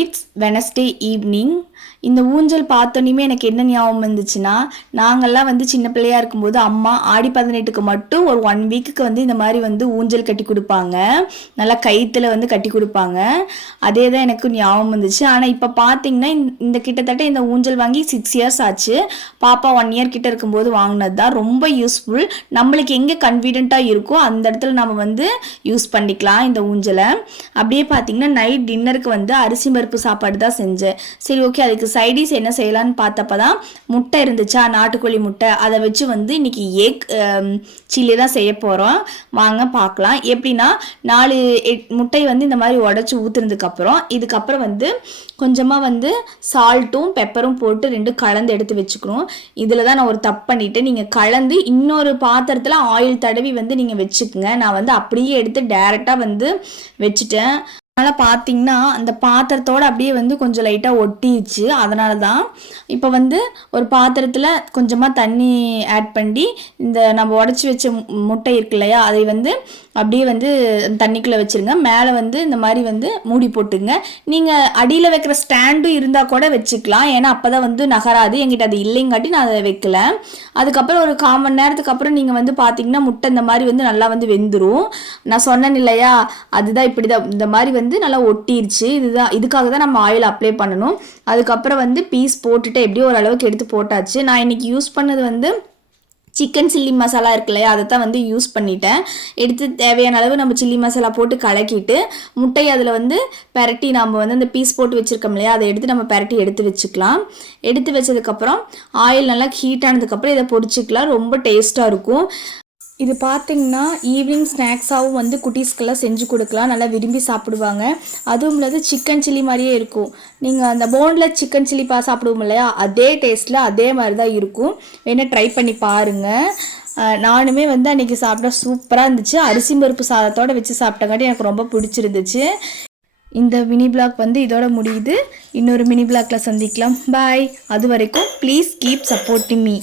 It's Wednesday evening. இந்த ஊஞ்சல் பார்த்தோன்னே எனக்கு என்ன ஞாபகம் வந்துச்சுன்னா, நாங்கள்லாம் வந்து சின்ன பிள்ளையா இருக்கும்போது அம்மா ஆடி 18க்கு மட்டும் ஒரு 1 வீக்குக்கு வந்து இந்த மாதிரி வந்து ஊஞ்சல் கட்டி கொடுப்பாங்க. நல்லா கயிற்றுல வந்து கட்டி கொடுப்பாங்க. அதே தான் எனக்கு ஞாபகம் வந்துச்சு. ஆனால் இப்போ பார்த்தீங்கன்னா இந்த கிட்டத்தட்ட இந்த ஊஞ்சல் வாங்கி 6 இயர்ஸ் ஆச்சு. பாப்பா 1 இயர் கிட்ட இருக்கும்போது வாங்கினது தான். ரொம்ப யூஸ்ஃபுல். நம்மளுக்கு எங்கே கன்வீனியண்ட்டாக இருக்கோ அந்த இடத்துல நம்ம வந்து யூஸ் பண்ணிக்கலாம் இந்த ஊஞ்சலை. அப்படியே பார்த்தீங்கன்னா நைட் டின்னருக்கு வந்து அரிசி பருப்பு சாப்பாடு தான் செஞ்சேன். சரி, ஓகே, அதுக்கு சைடிஸ் என்ன செய்யலான்னு பார்த்தப்ப தான் முட்டை இருந்துச்சா, நாட்டுக்கோழி முட்டை. அதை வச்சு வந்து இன்னைக்கு எக் சில்லி தான் செய்ய போகிறோம். வாங்க பார்க்கலாம். எப்படின்னா 4 முட்டை வந்து இந்த மாதிரி உடச்சி ஊற்றுனதுக்கப்புறம் இதுக்கப்புறம் வந்து கொஞ்சமாக வந்து சால்ட்டும் பெப்பரும் போட்டு 2 கலந்து எடுத்து வச்சுக்கணும். இதில் தான் நான் ஒரு தப்பு பண்ணிவிட்டு, நீங்கள் கலந்து இன்னொரு பாத்திரத்தில் ஆயில் தடவி வந்து நீங்கள் வச்சுக்கோங்க. நான் வந்து அப்படியே எடுத்து டேரெக்டாக வந்து வச்சுட்டேன். அதனால் பார்த்தீங்கன்னா அந்த பாத்திரத்தோடு அப்படியே வந்து கொஞ்சம் லைட்டாக ஒட்டிடுச்சு. அதனால தான் இப்போ வந்து ஒரு பாத்திரத்தில் கொஞ்சமாக தண்ணி ஆட் பண்ணி இந்த நம்ம உடச்சி வச்ச முட்டை இருக்கு இல்லையா, அதை வந்து அப்படியே வந்து தண்ணிக்குள்ளே வச்சுருங்க. மேலே வந்து இந்த மாதிரி வந்து மூடி போட்டுங்க. நீங்கள் அடியில் வைக்கிற ஸ்டாண்டும் இருந்தால் கூட வச்சுக்கலாம். ஏன்னா அப்போ தான் வந்து நகராது. என்கிட்ட அது இல்லைங்காட்டி நான் அதை வைக்கல. அதுக்கப்புறம் ஒரு 1/4 மணி நேரத்துக்கு அப்புறம் நீங்கள் வந்து பார்த்தீங்கன்னா முட்டை இந்த மாதிரி வந்து நல்லா வந்து வெந்துடும். நான் சொன்னேன் இல்லையா, அதுதான் இப்படி தான் இந்த மாதிரி வந்து நல்லா ஒட்டிருச்சு. இதுக்காக தான் நம்ம ஆயில் அப்ளை பண்ணணும். அதுக்கப்புறம் வந்து பீஸ் போட்டுட்டு எப்படியோ ஓரளவுக்கு எடுத்து போட்டாச்சு. நான் இன்னைக்கு யூஸ் பண்ணது வந்து சிக்கன் சில்லி மசாலா இருக்கு இல்லையா, அதை தான் வந்து யூஸ் பண்ணிட்டேன். எடுத்து தேவையான அளவு நம்ம சில்லி மசாலா போட்டு கலக்கிட்டு முட்டையை அதில் வந்து பெரட்டி நம்ம வந்து அந்த பீஸ் போட்டு வச்சுருக்கோம் இல்லையா, அதை எடுத்து நம்ம பெரட்டி எடுத்து வச்சுக்கலாம். எடுத்து வச்சதுக்கப்புறம் ஆயில் நல்லா ஹீட் ஆனதுக்கப்புறம் இதை பொரிச்சிக்கலாம். ரொம்ப டேஸ்ட்டாக இருக்கும். இது பார்த்திங்கன்னா ஈவினிங் ஸ்நாக்ஸாகவும் வந்து குட்டீஸ்க்கெல்லாம் செஞ்சு கொடுக்கலாம். நல்லா விரும்பி சாப்பிடுவாங்க. அதுவும் இல்லாத சிக்கன் சில்லி மாதிரியே இருக்கும். நீங்கள் அந்த போன்லெஸ் சிக்கன் சில்லி சாப்பிடுவோம் இல்லையா, அதே டேஸ்ட்டில் அதே மாதிரி தான் இருக்கும். வேணால் ட்ரை பண்ணி பாருங்கள். நானுமே வந்து அன்றைக்கி சாப்பிட்டா சூப்பராக இருந்துச்சு. அரிசி பருப்பு சாதத்தோடு வச்சு சாப்பிட்டங்காட்டி எனக்கு ரொம்ப பிடிச்சிருந்துச்சு. இந்த மினி பிளாக் வந்து இதோட முடியுது. இன்னொரு மினி பிளாக்ல சந்திக்கலாம். பாய். அது வரைக்கும் ப்ளீஸ் கீப் சப்போர்ட்டிங் மீ.